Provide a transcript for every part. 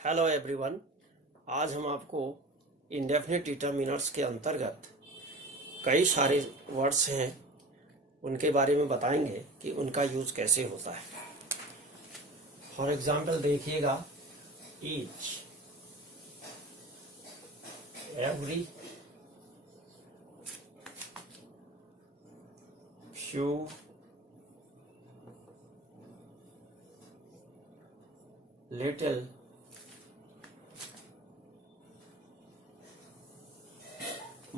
Hello everyone. आज हम आपको इंडेफिनिट डिटर्मिनर्स के अंतर्गत कई सारे वर्ड्स हैं उनके बारे में बताएंगे कि उनका यूज कैसे होता है। फॉर एग्जांपल देखिएगा, each, every, few, little,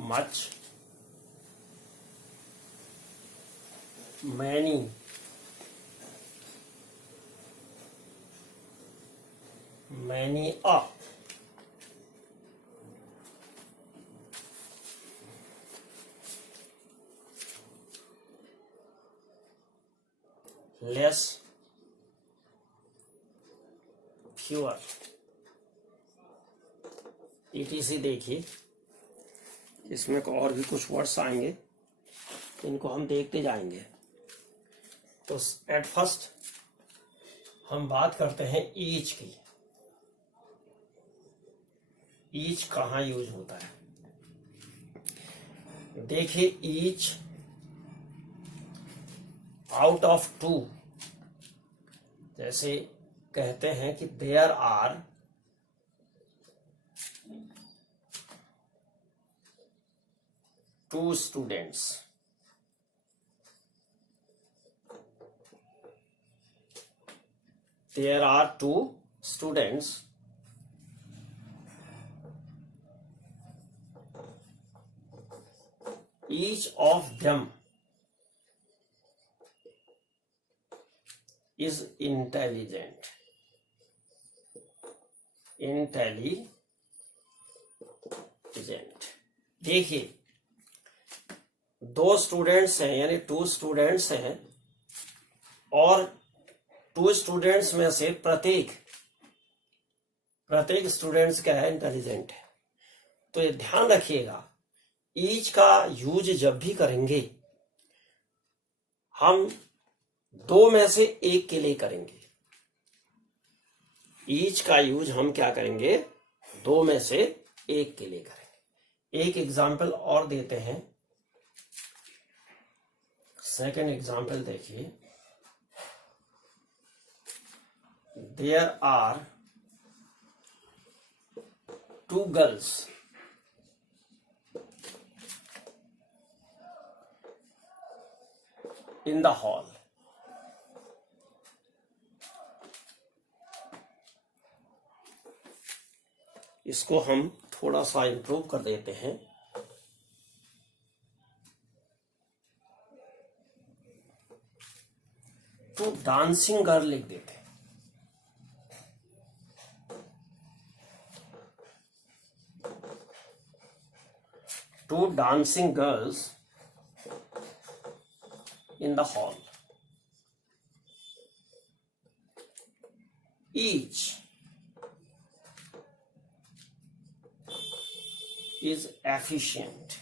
much, many, many a, less, fewer, etc। देखिए, इसमें और भी कुछ वर्ड्स आएंगे, इनको हम देखते जाएंगे। तो एट फर्स्ट हम बात करते हैं ईच की। ईच कहाँ यूज होता है? देखिए, ईच आउट ऑफ टू, जैसे कहते हैं कि there are two students. There are two students each of them is intelligent। देखिए, दो स्टूडेंट्स हैं यानी टू स्टूडेंट्स हैं और टू स्टूडेंट्स में से प्रत्येक स्टूडेंट्स क्या है? इंटेलिजेंट है। तो ये ध्यान रखिएगा, ईच का यूज जब भी करेंगे हम दो में से एक के लिए करेंगे। ईच का यूज हम क्या करेंगे? दो में से एक के लिए करेंगे। एक एग्जाम्पल और देते हैं। सेकंड एग्जाम्पल देखिए, there are two girls in the hall। इसको हम थोड़ा सा इंप्रूव कर देते हैं। टू डांसिंग गर्ल लिख देते हैं। Two dancing girls in the hall, each is efficient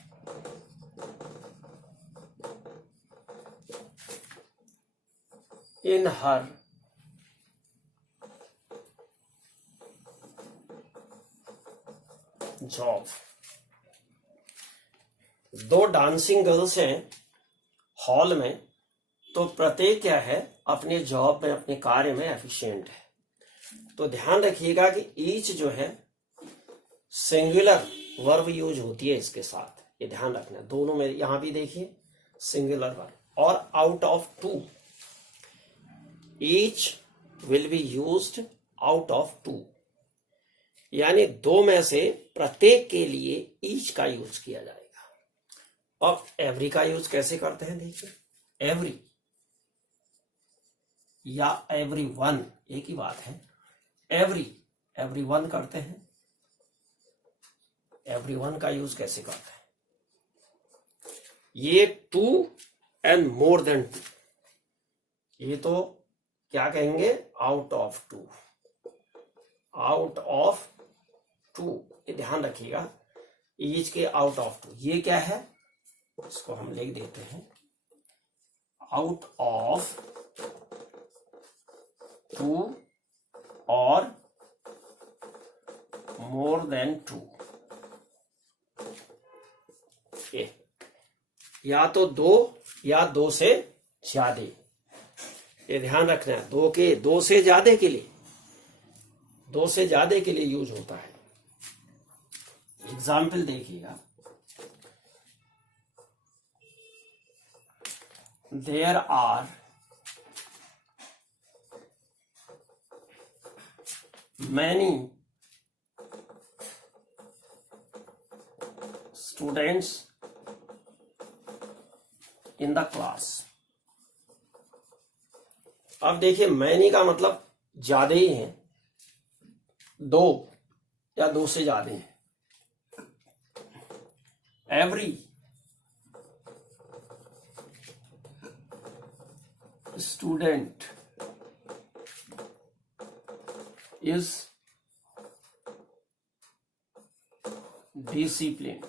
in her job। दो डांसिंग गर्ल्स हैं हॉल में, तो प्रत्येक क्या है? अपने जॉब में, अपने कार्य में एफिशिएंट है। तो ध्यान रखिएगा कि ईच जो है सिंगुलर वर्ब यूज होती है इसके साथ, ये ध्यान रखना। दोनों में यहां भी देखिए सिंगुलर वर्ब। और out of two, each will be used out of two, यानी दो में से प्रत्येक के लिए ईच का यूज किया जाएगा। अब एवरी का यूज कैसे करते हैं? देखिए, एवरी या एवरी वन एक ही बात है। एवरी वन करते हैं। एवरी वन का यूज कैसे करते हैं? ये two and more than two, ये तो क्या कहेंगे? Out of two. Out of two, ये ध्यान रखिएगा, ईच के आउट ऑफ टू। ये क्या है? इसको हम लिख देते हैं, आउट ऑफ टू और more than 2, या तो 2 या 2 से ज्यादा, ये ध्यान रखना है। 2 से ज्यादा के लिए, 2 से ज्यादा के लिए यूज होता है। एग्जाम्पल देखिएगा, there are many students in the class. अब देखिए, मैनी का मतलब ज्यादा ही है, 2 या 2 से ज्यादा है। Every student is disciplined.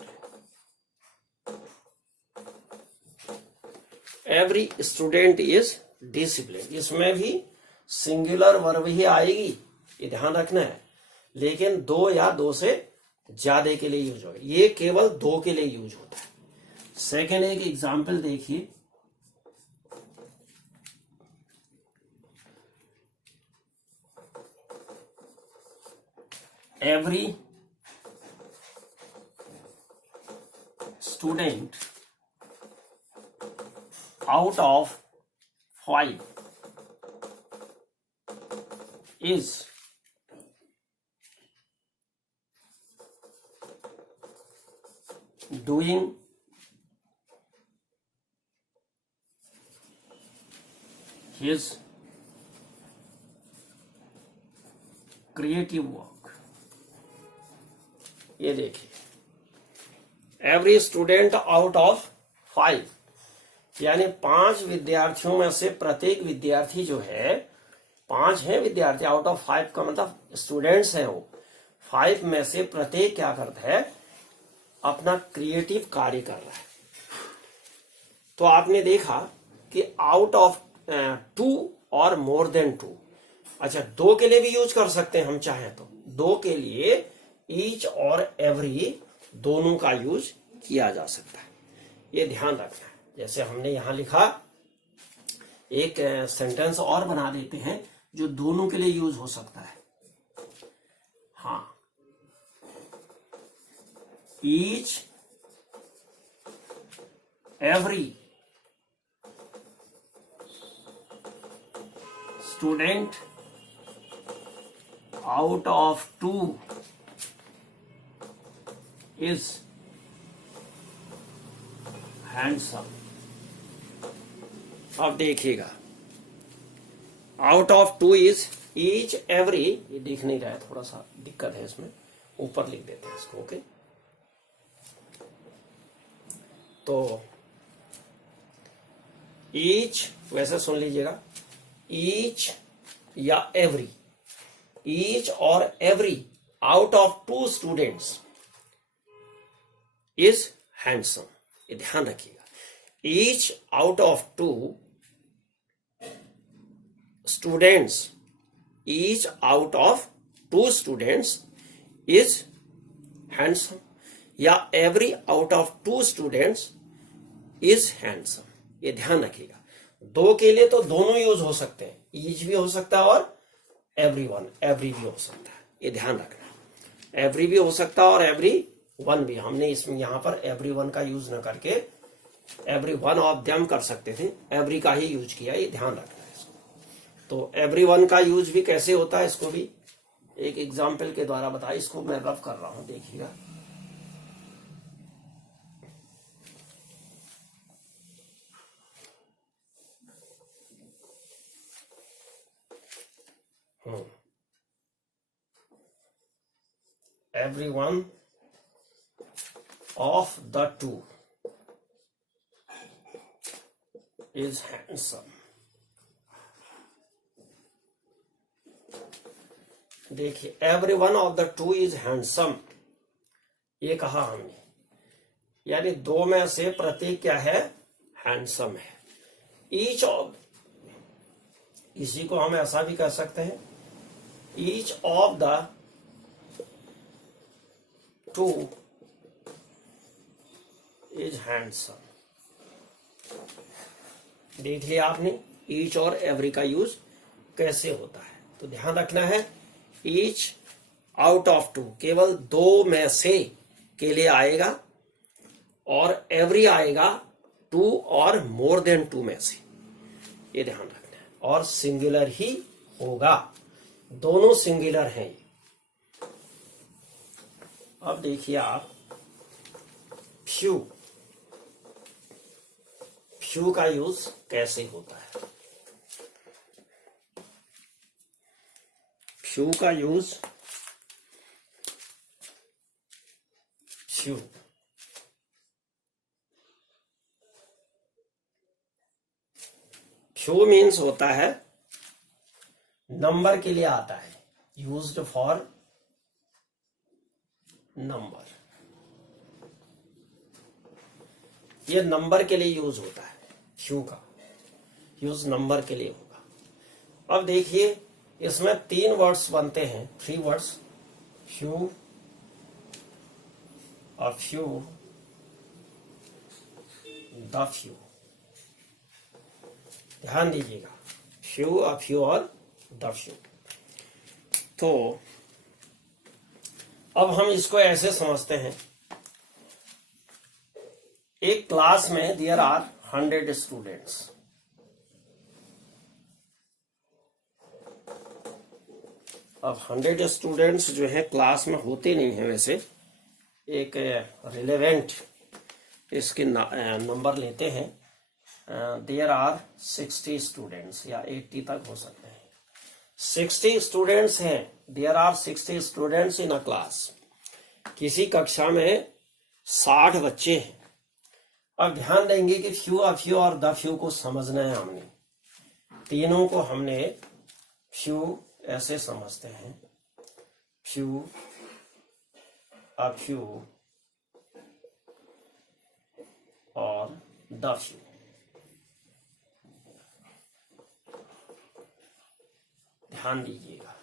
Every student is discipline, इसमें भी सिंगुलर वर्ब ही आएगी, ये ध्यान रखना है। लेकिन 2 या 2 से ज्यादा के लिए यूज होगा, ये केवल 2 के लिए यूज होता है। सेकेंड एक एग्जाम्पल देखिए, every student out of 5 is doing his creative work। ये देखिए, एवरी स्टूडेंट आउट ऑफ 5, यानी 5 विद्यार्थियों में से प्रत्येक विद्यार्थी जो है, 5 है विद्यार्थी, आउट ऑफ 5 का मतलब स्टूडेंट्स हैं वो, 5 में से प्रत्येक क्या करता है, अपना क्रिएटिव कार्य कर रहा है। तो आपने देखा कि आउट ऑफ 2 और मोर देन 2, अच्छा 2 के लिए भी यूज कर सकते हैं हम चाहें तो। 2 के लिए ईच और एवरी दोनों का यूज किया जा सकता है, ये ध्यान रखना है। जैसे हमने यहां लिखा, एक सेंटेंस और बना देते हैं जो दोनों के लिए यूज हो सकता है। हाँ, each every student out of 2 is handsome. अब देखिएगा, out of 2 is each every, ये दिख नहीं रहा है, थोड़ा सा दिक्कत है इसमें, ऊपर लिख देते हैं इसको। ओके, तो ईच, वैसे सुन लीजिएगा, ईच या एवरी, ईच और every out of 2 students is handsome, ये ध्यान रखिएगा। Each out of 2 students, each out of 2 students is handsome, या every out of 2 students is handsome, ये ध्यान रखिएगा। 2 के लिए तो दोनों यूज हो सकते हैं, each भी हो सकता है और every भी हो सकता है, ये ध्यान रखना। every भी हो सकता है और everyone भी, हमने इसमें यहां पर everyone का यूज न करके everyone of them कर सकते थे, every का ही यूज किया, ये ध्यान रखना। तो एवरीवन का यूज भी कैसे होता है, इसको भी एक एग्जाम्पल के द्वारा बताया, इसको मैं रफ कर रहा हूं, देखिएगा। everyone of the 2 is handsome। देखिए, everyone of the 2 is handsome, ये कहा हमने, यानी 2 में से प्रत्येक क्या है, हैंडसम है। ईच ऑफ, इसी को हम ऐसा भी कह सकते हैं, each of the 2 is handsome. देख लिया आपने ईच और एवरी का यूज कैसे होता है। तो ध्यान रखना है, ईच आउट ऑफ 2 केवल 2 में से के लिए आएगा, और एवरी आएगा 2 और मोर देन 2 में से, ये ध्यान रखना है। और सिंगुलर ही होगा, दोनों सिंगुलर हैं ये। अब देखिए आप फ्यू, फ्यू का यूज कैसे होता है। फ्यू का यूज, फ्यू फ्यू मीन्स होता है नंबर के लिए आता है, यूज्ड फॉर नंबर, ये नंबर के लिए यूज होता है। फ्यू का यूज नंबर के लिए होगा। अब देखिए इसमें 3 वर्ड्स बनते हैं, 3 words, few, a few, the few. ध्यान दीजिएगा, फ्यू, अ फ्यू और द फ्यू। तो अब हम इसको ऐसे समझते हैं, एक क्लास में देयर आर 100 स्टूडेंट्स। अब 100 स्टूडेंट्स जो है क्लास में होते नहीं है, वैसे एक रिलेवेंट इसके नंबर लेते हैं। देयर आर 60 स्टूडेंट्स, या 80 तक हो सकते हैं। 60 स्टूडेंट्स हैं, there are 60 students in a class. किसी कक्षा में 60 बच्चे हैं। अब ध्यान देंगे कि फ्यू, अ फ्यू और द फ्यू को समझना है हमने। तीनों को हमने फ्यू ऐसे समझते हैं, फ्यू, अ फ्यू और द फ्यू। ध्यान दीजिएगा,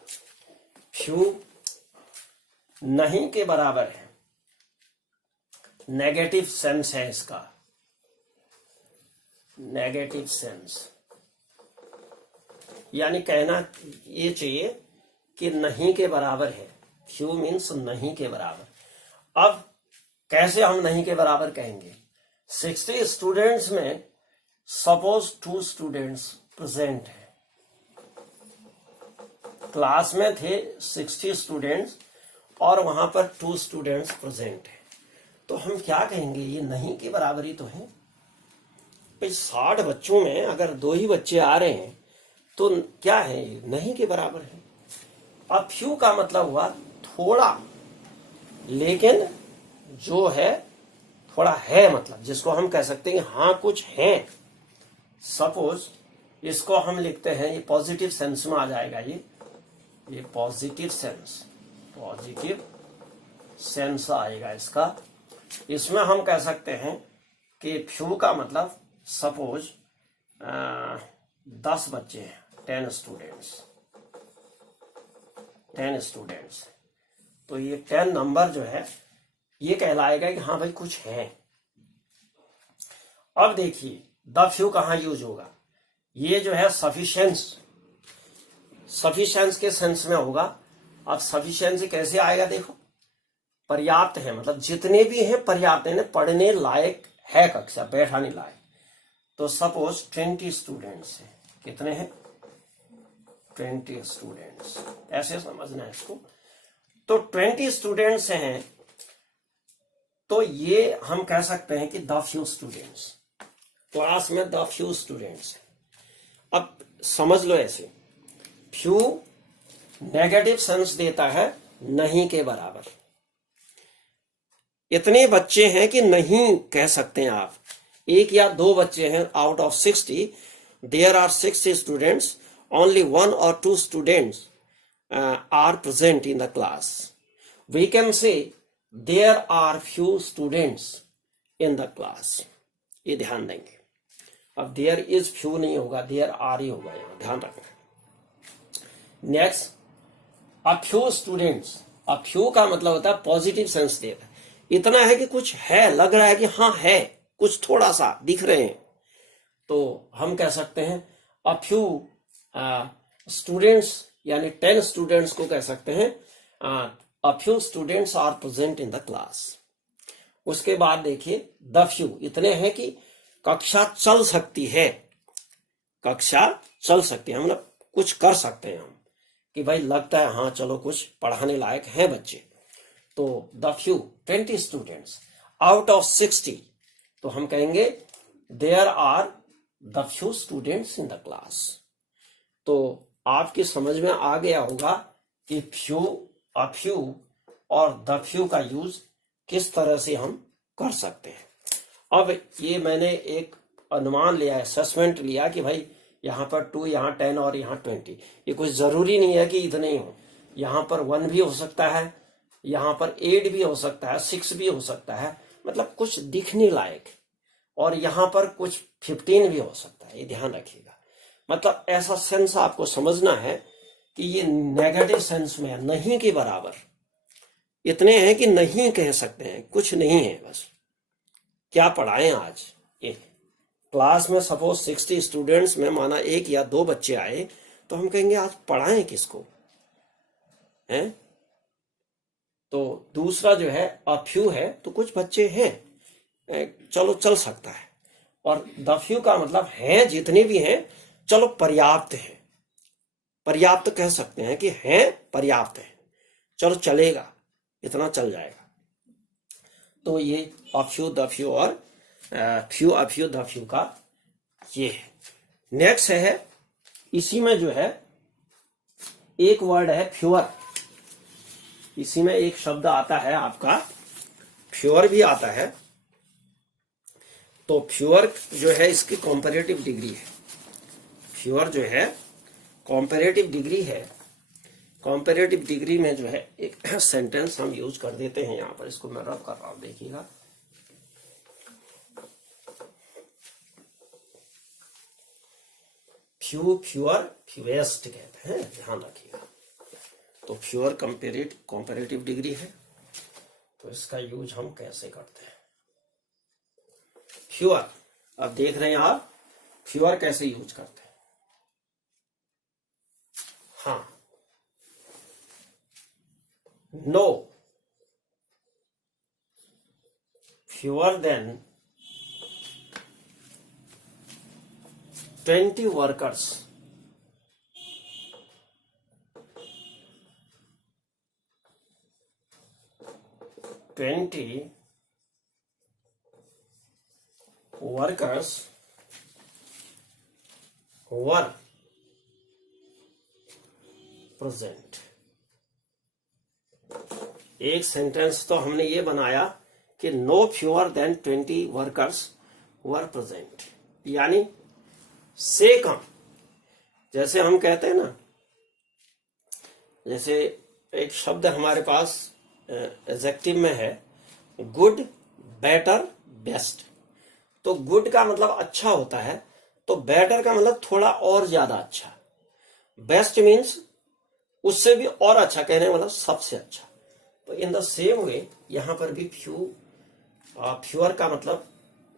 फ्यू नहीं के बराबर है, नेगेटिव सेंस है इसका, नेगेटिव सेंस, यानी कहना ये चाहिए कि नहीं के बराबर है। फ्यू मीन्स नहीं के बराबर। अब कैसे हम नहीं के बराबर कहेंगे? 60 स्टूडेंट्स में सपोज 2 स्टूडेंट्स प्रेजेंट है, क्लास में थे 60 स्टूडेंट्स और वहां पर 2 स्टूडेंट्स प्रेजेंट है, तो हम क्या कहेंगे? ये नहीं की बराबरी तो है। 60 बच्चों में अगर 2 ही बच्चे आ रहे हैं तो क्या है? नहीं के बराबर है। अब फ्यू का मतलब हुआ थोड़ा, लेकिन जो है थोड़ा है, मतलब जिसको हम कह सकते हैं हाँ कुछ है। सपोज इसको हम लिखते हैं, ये पॉजिटिव सेंस में आ जाएगा, ये पॉजिटिव सेंस, पॉजिटिव सेंस आएगा इसका। इसमें हम कह सकते हैं कि फ्यू का मतलब सपोज 10 बच्चे हैं, 10 स्टूडेंट्स, तो ये 10 नंबर जो है ये कहलाएगा कि हाँ भाई कुछ है। अब देखिए द फ्यू कहाँ यूज होगा? ये जो है सफिशिएंस के सेंस में होगा। अब सफिशिएंसी कैसे आएगा? देखो, पर्याप्त है, मतलब जितने भी हैं पर्याप्त है, पढ़ने लायक है, कक्षा बैठाने लायक। तो सपोज 20 स्टूडेंट्स हैं, कितने हैं? 20 स्टूडेंट्स, ऐसे समझना है इसको। तो 20 स्टूडेंट्स हैं, तो ये हम कह सकते हैं कि द फ्यू स्टूडेंट्स, क्लास में द फ्यू स्टूडेंट्स। अब समझ लो ऐसे, फ्यू नेगेटिव सेंस देता है नहीं के बराबर। इतने बच्चे हैं कि नहीं कह सकते हैं आप, 1 या 2 बच्चे हैं out of 60, there are 60 students, only 1 or 2 students are present in the class. We can say there are few students in the class. ये ध्यान देंगे। अब देयर इज फ्यू नहीं होगा, देयर आर ही होगा, यहाँ ध्यान रखना। Next, a few students, a few का मतलब होता है पॉजिटिव सेंस देता है, इतना है कि कुछ है, लग रहा है कि हाँ है, कुछ थोड़ा सा दिख रहे हैं, तो हम कह सकते हैं अ फ्यू स्टूडेंट्स, यानी 10 स्टूडेंट्स को कह सकते हैं a few students are present in the class. उसके बाद देखिए द फ्यू, इतने हैं कि कक्षा चल सकती है, कक्षा चल सकती है, मतलब कुछ कर सकते हैं हम, कि भाई लगता है हाँ चलो कुछ पढ़ाने लायक है बच्चे। तो the few 20 students out of 60, तो हम कहेंगे there are the few students in the class. तो आपकी समझ में आ गया होगा कि फ्यू, अ फ्यू और द फ्यू का यूज किस तरह से हम कर सकते हैं। अब ये मैंने एक अनुमान लिया, असेसमेंट लिया कि भाई यहाँ पर 2, यहाँ 10 और यहाँ 20, ये कुछ जरूरी नहीं है कि इतने ही हो, यहाँ पर 1 भी हो सकता है, यहाँ पर 8 भी हो सकता है, 6 भी हो सकता है, मतलब कुछ दिखने लायक, और यहाँ पर कुछ 15 भी हो सकता है, ये ध्यान रखिएगा। मतलब ऐसा सेंस आपको समझना है कि ये नेगेटिव सेंस में है, नहीं के बराबर, इतने हैं कि नहीं कह सकते हैं, कुछ नहीं है बस। क्या पढ़ाएं आज, ये क्लास में सपोज 60 स्टूडेंट्स में माना 1 या 2 बच्चे आए, तो हम कहेंगे आज पढ़ाएं किसको, हैं? तो दूसरा जो है अ फ्यू है, तो कुछ बच्चे हैं, चलो चल सकता है। और द फ्यू का मतलब हैं जितने भी हैं, चलो पर्याप्त है, पर्याप्त कह सकते हैं कि हैं पर्याप्त है, चलो चलेगा, इतना चल जाएगा। तो ये अ फ्यू, द फ्यू और few, a few, the few का ये है। नेक्स्ट है, इसी में जो है एक वर्ड है फ्यूअर, इसी में एक शब्द आता है आपका फ्यूअर भी आता है। तो फ्यूअर जो है इसकी कॉम्पैरेटिव डिग्री है, फ्यूअर जो है कॉम्पैरेटिव डिग्री है। कॉम्पैरेटिव डिग्री में जो है एक सेंटेंस हम यूज कर देते हैं, यहाँ पर इसको मैं रब कर रहा हूं, देखिएगा। फ्यू, फ्यूअर, फ्यूएस्ट कहते हैं, ध्यान रखिएगा। तो फ्यूअर कॉम्पैरेटिव डिग्री है, तो इसका यूज हम कैसे करते हैं। फ्यूअर, अब देख रहे हैं आप फ्यूअर कैसे यूज करते हैं। हाँ, no, fewer than 20 workers, workers were present। एक सेंटेंस तो हमने ये बनाया कि no fewer than 20 workers were present, यानी से कम। जैसे हम कहते हैं ना, जैसे एक शब्द हमारे पास एडजेक्टिव में है गुड, बेटर, बेस्ट। तो गुड का मतलब अच्छा होता है, तो बेटर का मतलब थोड़ा और ज्यादा अच्छा, बेस्ट मीन्स उससे भी और अच्छा, कहने मतलब सबसे अच्छा। तो इन द सेम वे यहां पर भी फ्यूअर का मतलब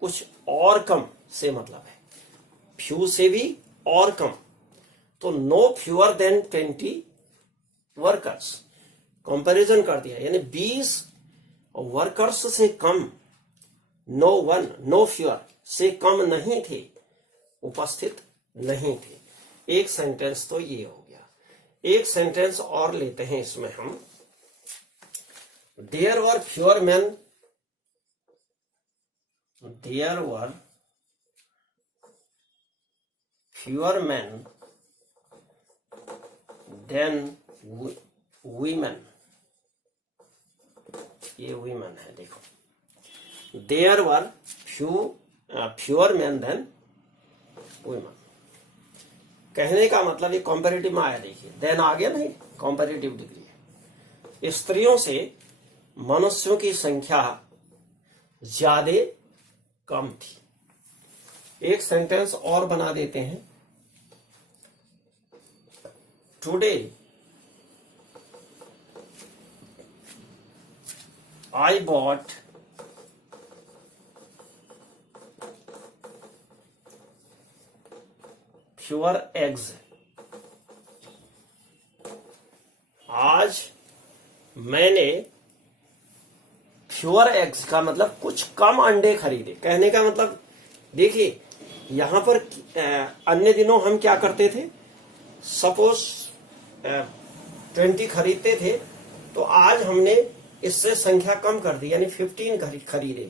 कुछ और कम से मतलब है, फ्यू से भी और कम। तो no fewer than 20 workers, comparison कर दिया, यानी 20 वर्कर्स से कम, नो फ्यूअर से कम नहीं थे, उपस्थित नहीं थे। एक सेंटेंस तो ये हो गया। एक सेंटेंस और लेते हैं इसमें हम, there were fewer man, there were fewer man than women, ये वीमेन है, देखो there were fewer man than women. कहने का मतलब ये कॉम्पैरेटिव में आया, देखिए देन आ गया नहीं, कॉम्पैरेटिव डिग्री है। स्त्रियों से मनुष्यों की संख्या ज्यादा कम थी। एक सेंटेंस और बना देते हैं, today I bought fewer eggs. आज मैंने फ्यूअर एग्स का मतलब कुछ कम अंडे खरीदे। कहने का मतलब देखिए यहां पर अन्य दिनों हम क्या करते थे, सपोज 20 खरीदते थे तो आज हमने इससे संख्या कम कर दी, यानी 15 खरीदे।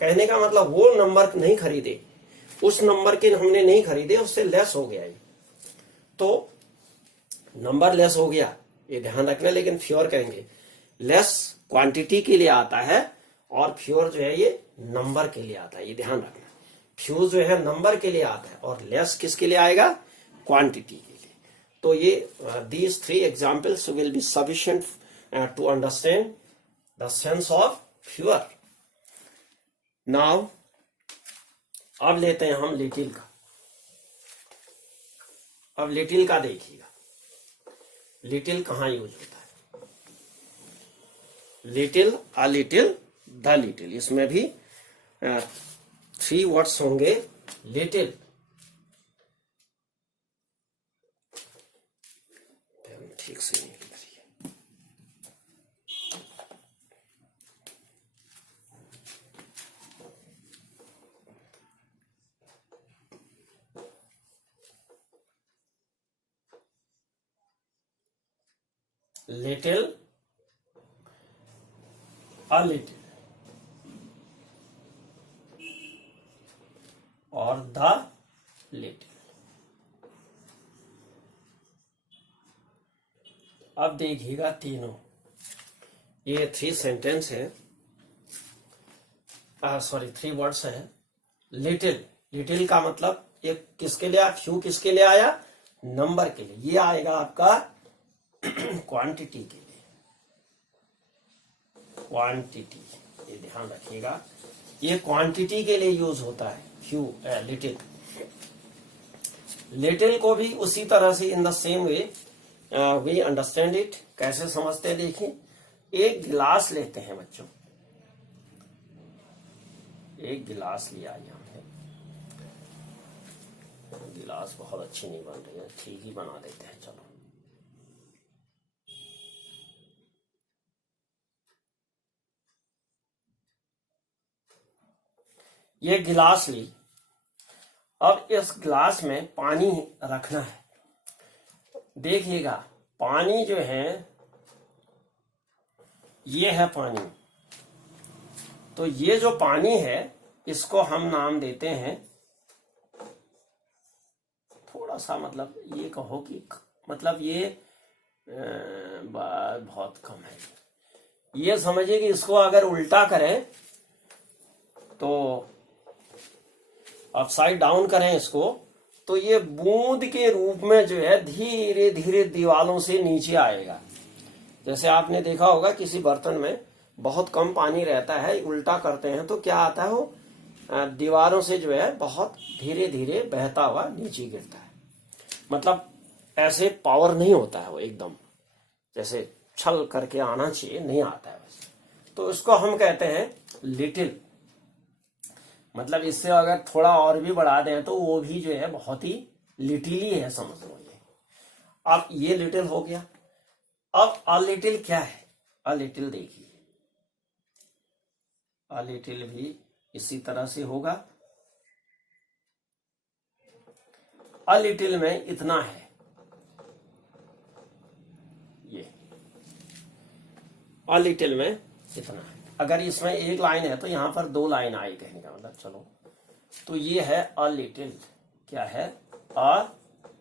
कहने का मतलब वो नंबर नहीं खरीदे, उस नंबर के हमने नहीं खरीदे, उससे लेस हो गया ये, तो नंबर लेस हो गया, ये ध्यान रखना। लेकिन फ्योर कहेंगे लेस क्वांटिटी के लिए आता है और फ्योर जो है ये नंबर के लिए आता है, ये ध्यान रखना। फ्यू जो है नंबर के लिए आता है और लेस किसके लिए आएगा, क्वांटिटी के लिए। तो ये these 3 examples will be sufficient to understand the sense of fewer. Now अब लेते हैं हम लिटिल का। अब लिटिल का देखिएगा, लिटिल कहाँ यूज होता है। Little, a little, the little, इसमें भी 3 वर्ड्स होंगे। लिटिल, ठीक से नहीं लिख रही है। लिटिल, अ लिटिल और द लिटिल। अब देखिएगा तीनों, ये 3 सेंटेंस है, सॉरी 3 वर्ड्स है। लिटिल, लिटिल का मतलब ये किसके लिए, फ्यू किसके लिए आया, नंबर के लिए। ये आएगा आपका क्वांटिटी के लिए, क्वांटिटी, ये ध्यान रखिएगा, ये क्वांटिटी के लिए यूज होता है फ्यू, लिटिल। लिटिल को भी उसी तरह से in the same way we understand it. कैसे समझते हैं देखिए, एक गिलास लेते हैं बच्चों, एक गिलास लिया हमने, गिलास बहुत अच्छी नहीं बन रही है, ठीक ही बना देते हैं चलो। ये गिलास ली, अब इस गिलास में पानी रखना है। देखिएगा पानी जो है ये है पानी, तो ये जो पानी है इसको हम नाम देते हैं, थोड़ा सा मतलब ये कहो कि मतलब ये बात बहुत कम है। ये समझिए कि इसको अगर उल्टा करें तो अपसाइड डाउन करें इसको, तो ये बूंद के रूप में जो है धीरे धीरे दीवारों से नीचे आएगा। जैसे आपने देखा होगा किसी बर्तन में बहुत कम पानी रहता है, उल्टा करते हैं तो क्या आता है, वो दीवारों से जो है बहुत धीरे धीरे बहता हुआ नीचे गिरता है। मतलब ऐसे पावर नहीं होता है वो, एकदम जैसे छल करके आना चाहिए नहीं आता है वैसे। तो इसको हम कहते हैं लिटिल। मतलब इससे अगर थोड़ा और भी बढ़ा दें तो वो भी जो है बहुत ही लिटिल ही है, समझ लो ये। अब ये लिटिल हो गया। अब अ लिटिल क्या है, अ लिटिल देखिए, अ लिटिल भी इसी तरह से होगा। अ लिटिल में इतना है, ये अ लिटिल में इतना है। अगर इसमें एक लाइन है तो यहां पर 2 लाइन आई, कहने का मतलब चलो। तो ये है अ लिटिल, क्या है, अ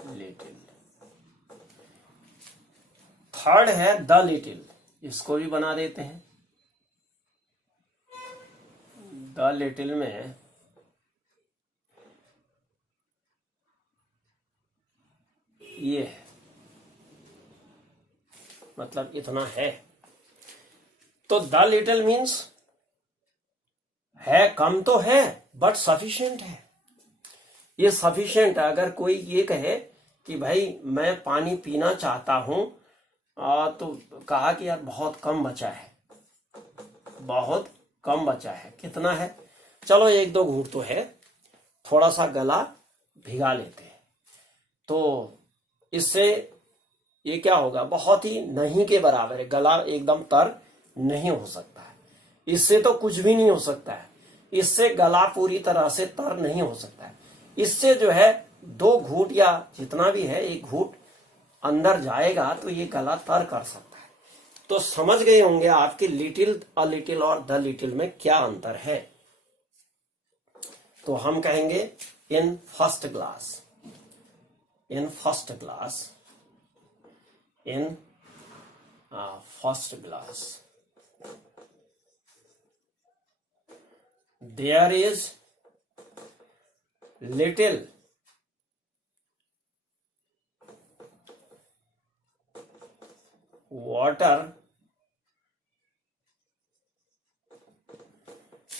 लिटिल। थर्ड है द लिटिल, इसको भी बना देते हैं। द लिटिल में ये है, मतलब इतना है। तो द लिटिल मीन्स है, कम तो है बट सफिशिएंट है। ये सफिशिएंट है। अगर कोई ये कहे कि भाई मैं पानी पीना चाहता हूं, तो कहा कि यार बहुत कम बचा है, बहुत कम बचा है। कितना है? चलो एक दो घूंट तो है, थोड़ा सा गला भिगा लेते हैं। तो इससे ये क्या होगा, बहुत ही नहीं के बराबर है। गला एकदम तर नहीं हो सकता है, इससे तो कुछ भी नहीं हो सकता है। इससे गला पूरी तरह से तर नहीं हो सकता है। इससे जो है 2 घूंट या जितना भी है, 1 घूंट अंदर जाएगा तो ये गला तर कर सकता है। तो समझ गए होंगे आपके लिटिल, अ लिटिल और द लिटिल में क्या अंतर है। तो हम कहेंगे in first class, in first class, in first class there is little water।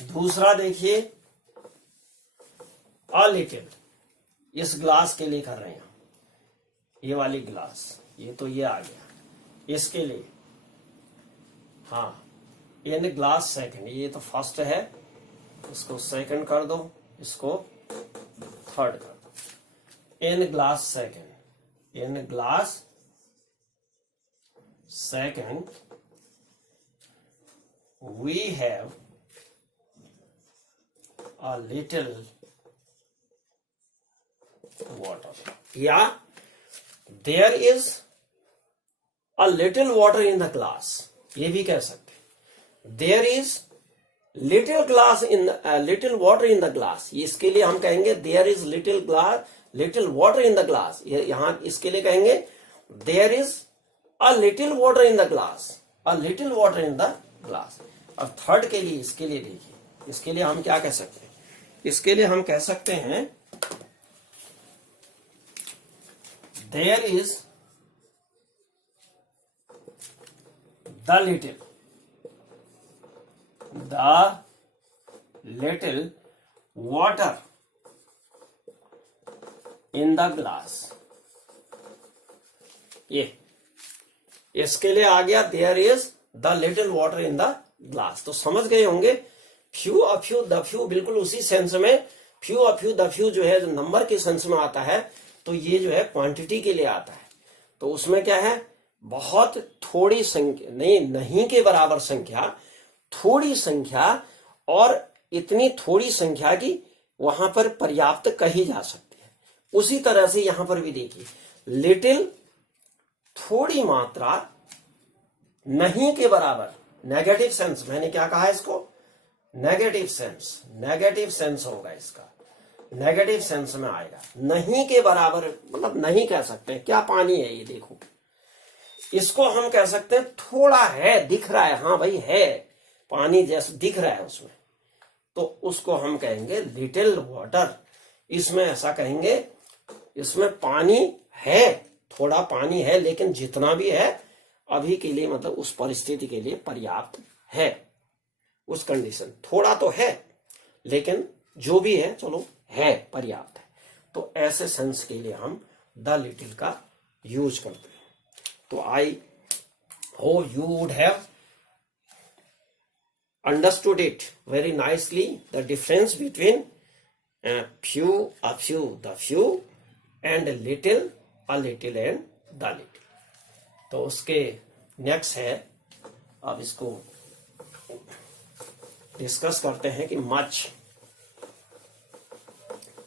दूसरा देखिए a little, इस ग्लास के लिए कर रहे हैं, ये वाली ग्लास, ये तो ये आ गया इसके लिए। हाँ, इन ग्लास सेकंड, ये तो फर्स्ट है, इसको सेकंड कर दो, इसको थर्ड कर दो। In glass second, in glass second we have a little water, या there is a little water in the glass, ये भी कह सकते। There is little glass in little water in the glass, इसके लिए हम कहेंगे there is little glass, little water in the glass. यहां इसके लिए कहेंगे there is a little water in the glass, a little water in the glass. अब third के लिए, इसके लिए देखिए, इसके लिए हम क्या कह सकते हैं, इसके लिए हम कह सकते हैं there is the little, the little water in the glass। ये इसके लिए आ गया there is the little water in the glass. तो समझ गए होंगे, few a few the few बिल्कुल उसी सेंस में, few a few the few जो है नंबर के सेंस में आता है, तो ये जो है क्वांटिटी के लिए आता है। तो उसमें क्या है, बहुत थोड़ी संख्या, नहीं के बराबर संख्या, थोड़ी संख्या, और इतनी थोड़ी संख्या की वहां पर पर्याप्त कही जा सकती है। उसी तरह से यहां पर भी देखिए, लिटिल थोड़ी मात्रा, नहीं के बराबर, नेगेटिव सेंस, मैंने क्या कहा इसको, नेगेटिव सेंस, नेगेटिव सेंस होगा इसका, नेगेटिव सेंस में आएगा। नहीं के बराबर मतलब नहीं कह सकते, क्या पानी है ये देखो, इसको हम कह सकते हैं थोड़ा है, दिख रहा है, हाँ भाई है, पानी जैसा दिख रहा है उसमें, तो उसको हम कहेंगे लिटिल वाटर। इसमें ऐसा कहेंगे, इसमें पानी है, थोड़ा पानी है, लेकिन जितना भी है अभी के लिए, मतलब उस परिस्थिति के लिए पर्याप्त है, उस कंडीशन, थोड़ा तो है लेकिन जो भी है चलो है, पर्याप्त है। तो ऐसे सेंस के लिए हम द लिटिल का यूज करते हैं। तो आई hope you would have understood it very nicely, the difference between few, a few, the few, and little, a little, and the little। तो उसके नेक्स्ट है, अब इसको डिस्कस करते हैं कि मच,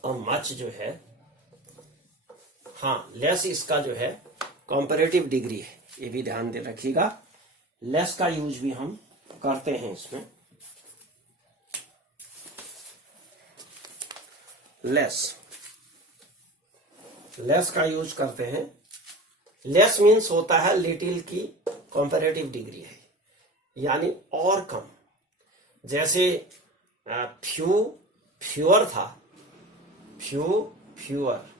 और मच जो है, हाँ लेस इसका जो है कंपैरेटिव डिग्री है, ये भी ध्यान दे रखिएगा। लेस का यूज भी हम करते हैं इसमें, लेस, लेस का यूज करते हैं। लेस मीन्स होता है लिटिल की कंपैरेटिव डिग्री है, यानी और कम। जैसे फ्यू फ्यूअर था, few fewer,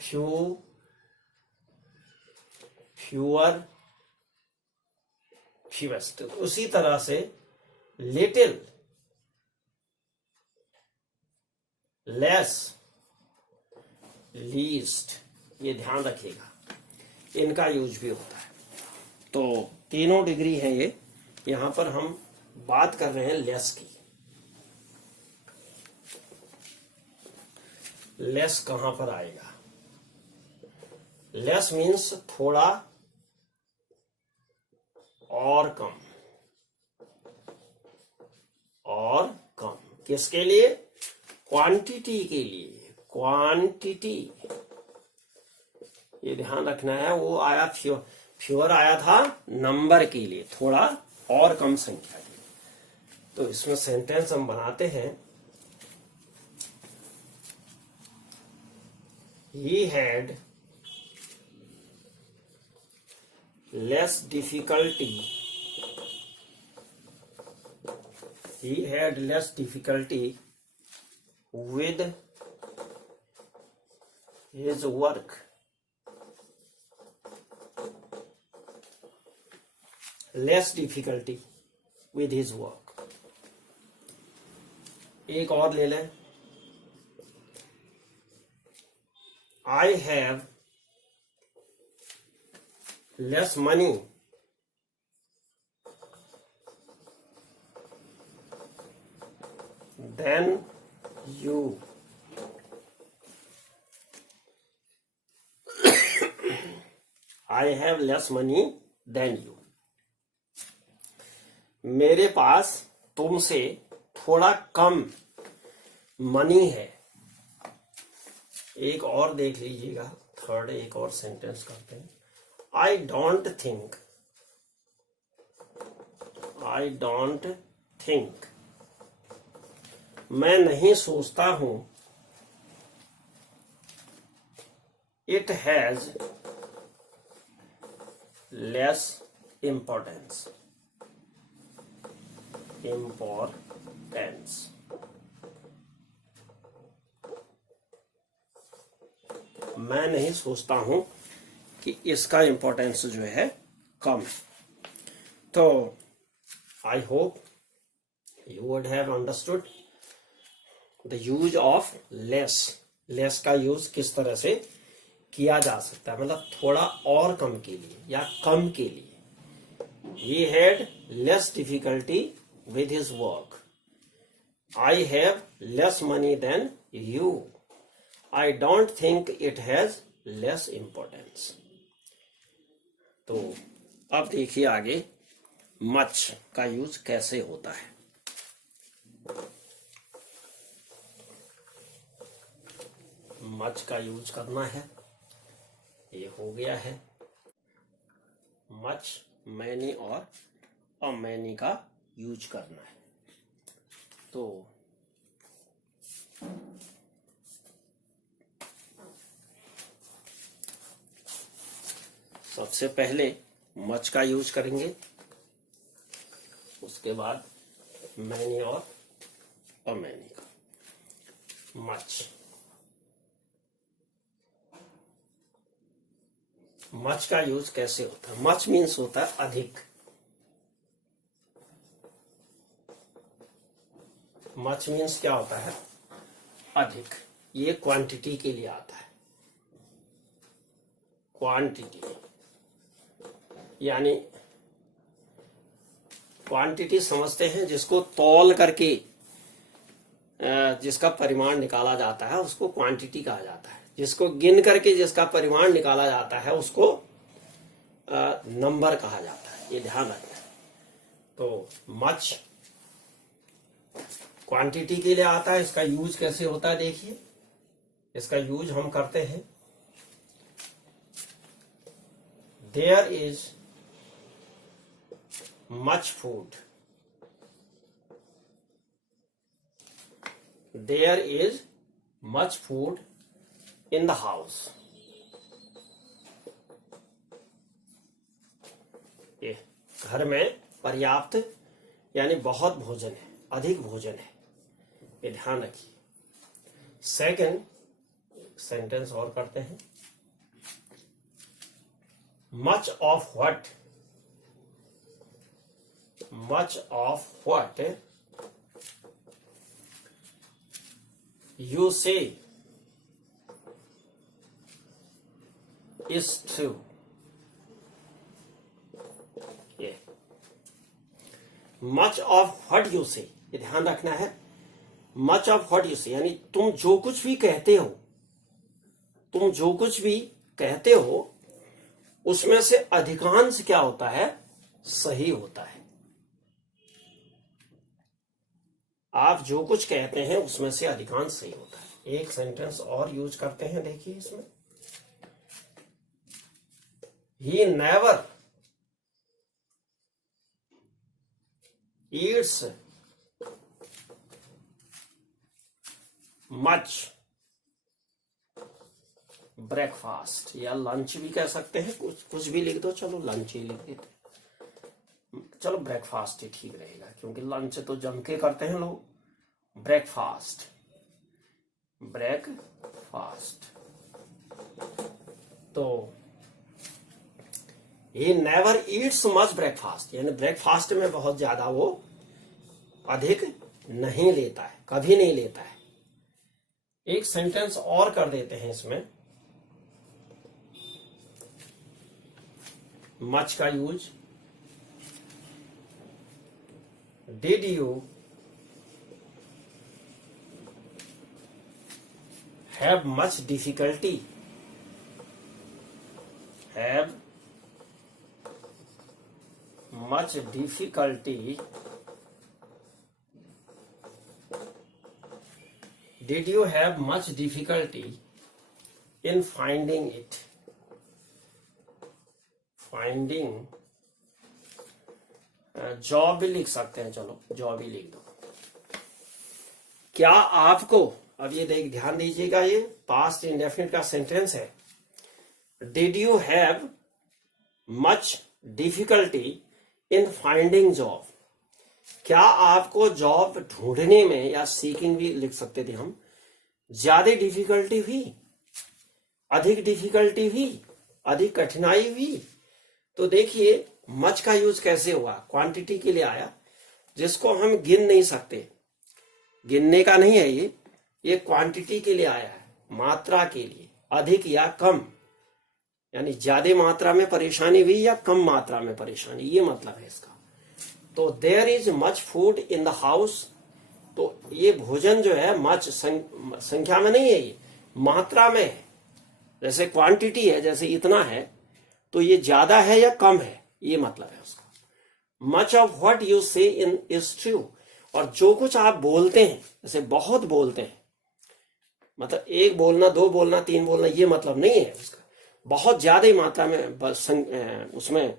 few fewer fewest. उसी तरह से लिटिल, लेस, लीस्ट, ये ध्यान रखिएगा, इनका यूज भी होता है। तो तीनों डिग्री है ये। यहां पर हम बात कर रहे हैं लेस की। लेस कहां पर आएगा? लेस मीन्स थोड़ा और कम, और कम। किसके लिए? क्वांटिटी के लिए। क्वांटिटी, ये ध्यान रखना है। वो आया फ्योर आया था नंबर के लिए, थोड़ा और कम संख्या के लिए। तो इसमें सेंटेंस हम बनाते हैं, he had less difficulty, he had less difficulty with his work, less difficulty with his work। एक और ले लें, I have less money than you। I have less money than you। मेरे पास तुमसे थोड़ा कम मनी है। एक और देख लीजिएगा, थर्ड एक और सेंटेंस करते हैं। I don't think, I don't think, मैं नहीं सोचता हूं, it has less importance, importance. मैं नहीं सोचता हूं कि इसका इंपॉर्टेंस जो है कम है। तो आई hope you would have understood the use of less. Less का यूज किस तरह से किया जा सकता है, मतलब थोड़ा और कम के लिए या कम के लिए। He had less difficulty with his work. I have less money than you. I don't think it has less importance। तो अब देखिए आगे much का यूज कैसे होता है। much का यूज करना है, ये हो गया है। much, many और a many का यूज करना है। तो सबसे पहले मच का यूज करेंगे, उसके बाद मैनी और अमैनी का। मच, मच का यूज कैसे होता है? मच मीन्स होता है अधिक। मच मीन्स क्या होता है? अधिक। ये क्वांटिटी के लिए आता है। क्वांटिटी यानी क्वांटिटी समझते हैं जिसको तौल करके जिसका परिमाण निकाला जाता है उसको क्वांटिटी कहा जाता है। जिसको गिन करके जिसका परिमाण निकाला जाता है उसको नंबर कहा जाता है। ये ध्यान रखना है। तो मच क्वांटिटी के लिए आता है। इसका यूज कैसे होता है देखिए। इसका यूज हम करते हैं, there is much food, there is much food in the house। ये घर में पर्याप्त यानी बहुत भोजन है, अधिक भोजन है। ये ध्यान रखिए। सेकंड सेंटेंस और करते हैं, much of what, much of what you say is true। Much of what you से, ये ध्यान रखना है। मच ऑफ व्हाट यू से यानी तुम जो कुछ भी कहते हो, तुम जो कुछ भी कहते हो उसमें से अधिकांश क्या होता है, सही होता है। आप जो कुछ कहते हैं उसमें से अधिकांश सही होता है। एक सेंटेंस और यूज करते हैं, देखिए इसमें, ही नेवर ईट्स मच ब्रेकफास्ट, या लंच भी कह सकते हैं, कुछ भी लिख दो, चलो लंच ही लिख देते, चलो ब्रेकफास्ट ही ठीक रहेगा क्योंकि लंच तो जम के करते हैं लोग। Breakfast, breakfast. तो he never eats much breakfast यानी ब्रेकफास्ट में बहुत ज्यादा वो अधिक नहीं लेता है, कभी नहीं लेता है। एक सेंटेंस और कर देते हैं इसमें, मच का use. Did you have much difficulty, have much difficulty, did you have much difficulty in finding it, finding job भी लिख सकते हैं, चलो जॉब ही लिख दो। क्या आपको, अब ये ध्यान दीजिएगा, ये पास्ट इंडेफिनिट का सेंटेंस है। Did you have much difficulty in finding job, क्या आपको जॉब ढूंढने में, या सीकिंग भी लिख सकते थे हम, ज्यादा डिफिकल्टी हुई, अधिक डिफिकल्टी हुई, अधिक कठिनाई हुई? तो देखिए मच का यूज कैसे हुआ, क्वांटिटी के लिए आया जिसको हम गिन नहीं सकते, गिनने का नहीं है ये क्वांटिटी के लिए आया है, मात्रा के लिए, अधिक या कम, यानी ज्यादा मात्रा में परेशानी हुई या कम मात्रा में परेशानी, ये मतलब है इसका। तो there is much food in the house, तो ये भोजन जो है मच संख्या में नहीं है, ये मात्रा में है। जैसे क्वांटिटी है, जैसे इतना है, तो ये ज्यादा है या कम है, ये मतलब है उसका। मच ऑफ व्हाट यू से इन इज ट्रू, और जो कुछ आप बोलते हैं, जैसे बहुत बोलते हैं, मतलब एक बोलना, दो बोलना, तीन बोलना, ये मतलब नहीं है उसका। बहुत ज्यादा मात्रा में उसमें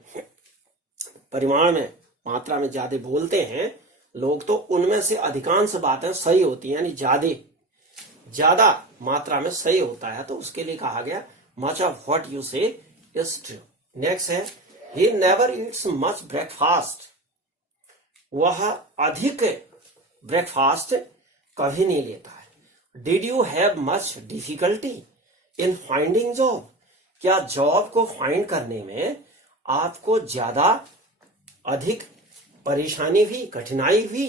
परिमाण में, मात्रा में ज्यादा बोलते हैं लोग, तो उनमें से अधिकांश बातें सही होती हैं, यानी ज्यादा मात्रा में सही होता है, तो उसके लिए कहा गया मच ऑफ व्हाट यू से इज ट्रू। नेक्स्ट है, ही नेवर ईट्स मच ब्रेकफास्ट, वह अधिक ब्रेकफास्ट कभी नहीं लेता है। Did you have much difficulty in finding job, क्या जॉब को फाइंड करने में आपको ज्यादा अधिक परेशानी हुई, कठिनाई हुई?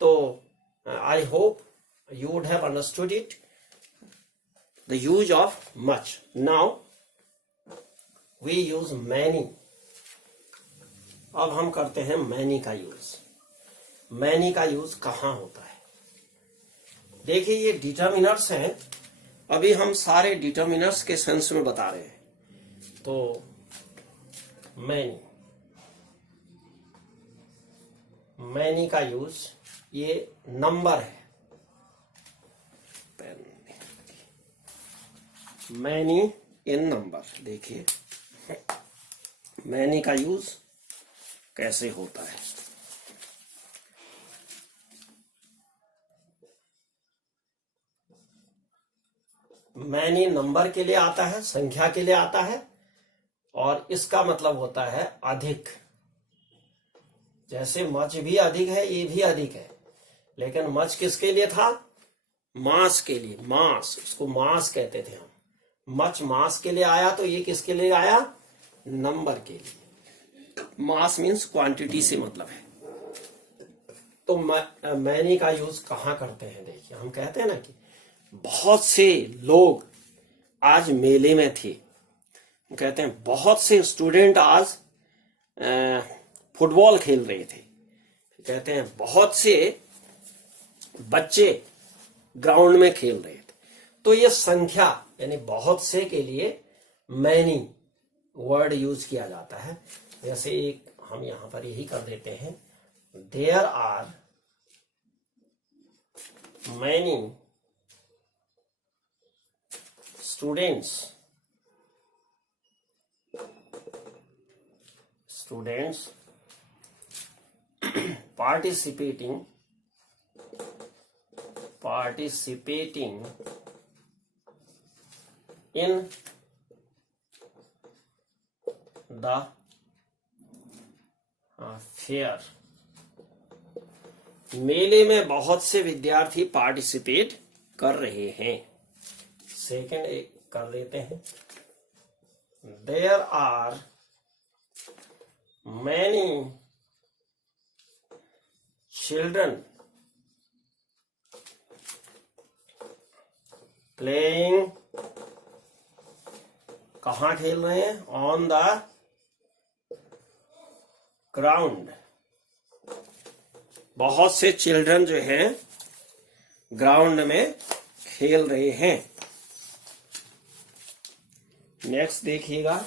तो I hope you would have understood it, the use of much. Now we use many. अब हम करते हैं many का यूज। many का यूज कहाँ होता है? देखिए ये डिटर्मिनर्स हैं, अभी हम सारे डिटर्मिनर्स के सेंस में बता रहे हैं। तो many का यूज, ये नंबर है, मैनी इन नंबर। देखिए मैनी का यूज कैसे होता है। मैनी नंबर के लिए आता है, संख्या के लिए आता है, और इसका मतलब होता है अधिक। जैसे मच भी अधिक है, ये भी अधिक है, लेकिन मच किसके लिए था? मास के लिए, मास, इसको मास कहते थे हम। मच मास के लिए आया, तो ये किसके लिए आया? नंबर के लिए। मास मीन्स क्वांटिटी से मतलब है। तो मैनी का यूज कहाँ करते हैं? देखिए हम कहते हैं ना कि बहुत से लोग आज मेले में थे, हम कहते हैं बहुत से स्टूडेंट आज फुटबॉल खेल रहे थे, कहते हैं बहुत से बच्चे ग्राउंड में खेल रहे थे। तो ये संख्या यानी बहुत से के लिए मैनी वर्ड यूज किया जाता है। जैसे एक हम यहां पर यही कर देते हैं, there are many students participating in the fair। मेले में बहुत से विद्यार्थी पार्टिसिपेट कर रहे हैं। सेकंड एक कर लेते हैं, there are many children playing, कहाँ खेल रहे हैं, ऑन द ग्राउंड। बहुत से चिल्ड्रन जो हैं ग्राउंड में खेल रहे हैं। नेक्स्ट देखिएगा,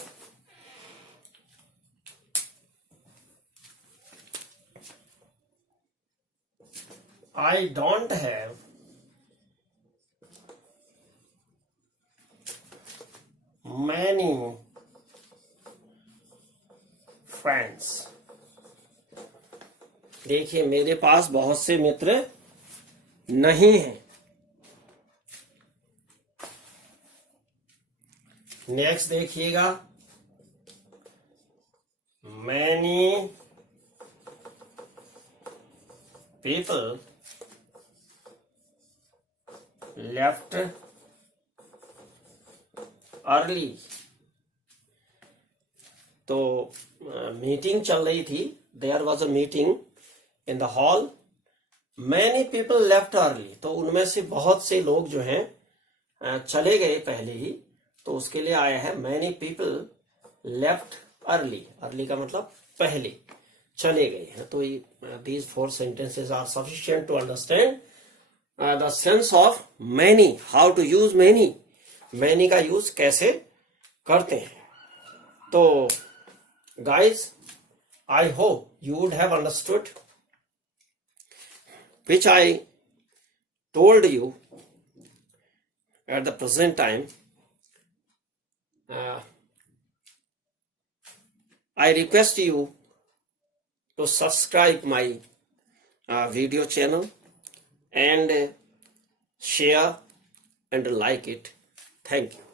I don't have many friends। देखिए मेरे पास बहुत से मित्र नहीं हैं। नेक्स्ट देखिएगा, many people left early। तो मीटिंग चल रही थी, there was a meeting in the hall, many people left early. तो उनमें से बहुत से लोग जो हैं चले गए पहले ही, तो उसके लिए आया है many people left early. Early का मतलब पहले चले गए हैं। तो these 4 sentences are sufficient to understand the sense of many, how to use many, many का यूज कैसे करते हैं। तो guys, I hope you would have understood which I told you at the present time। I request you to subscribe my video channel and share and like it. Thank you.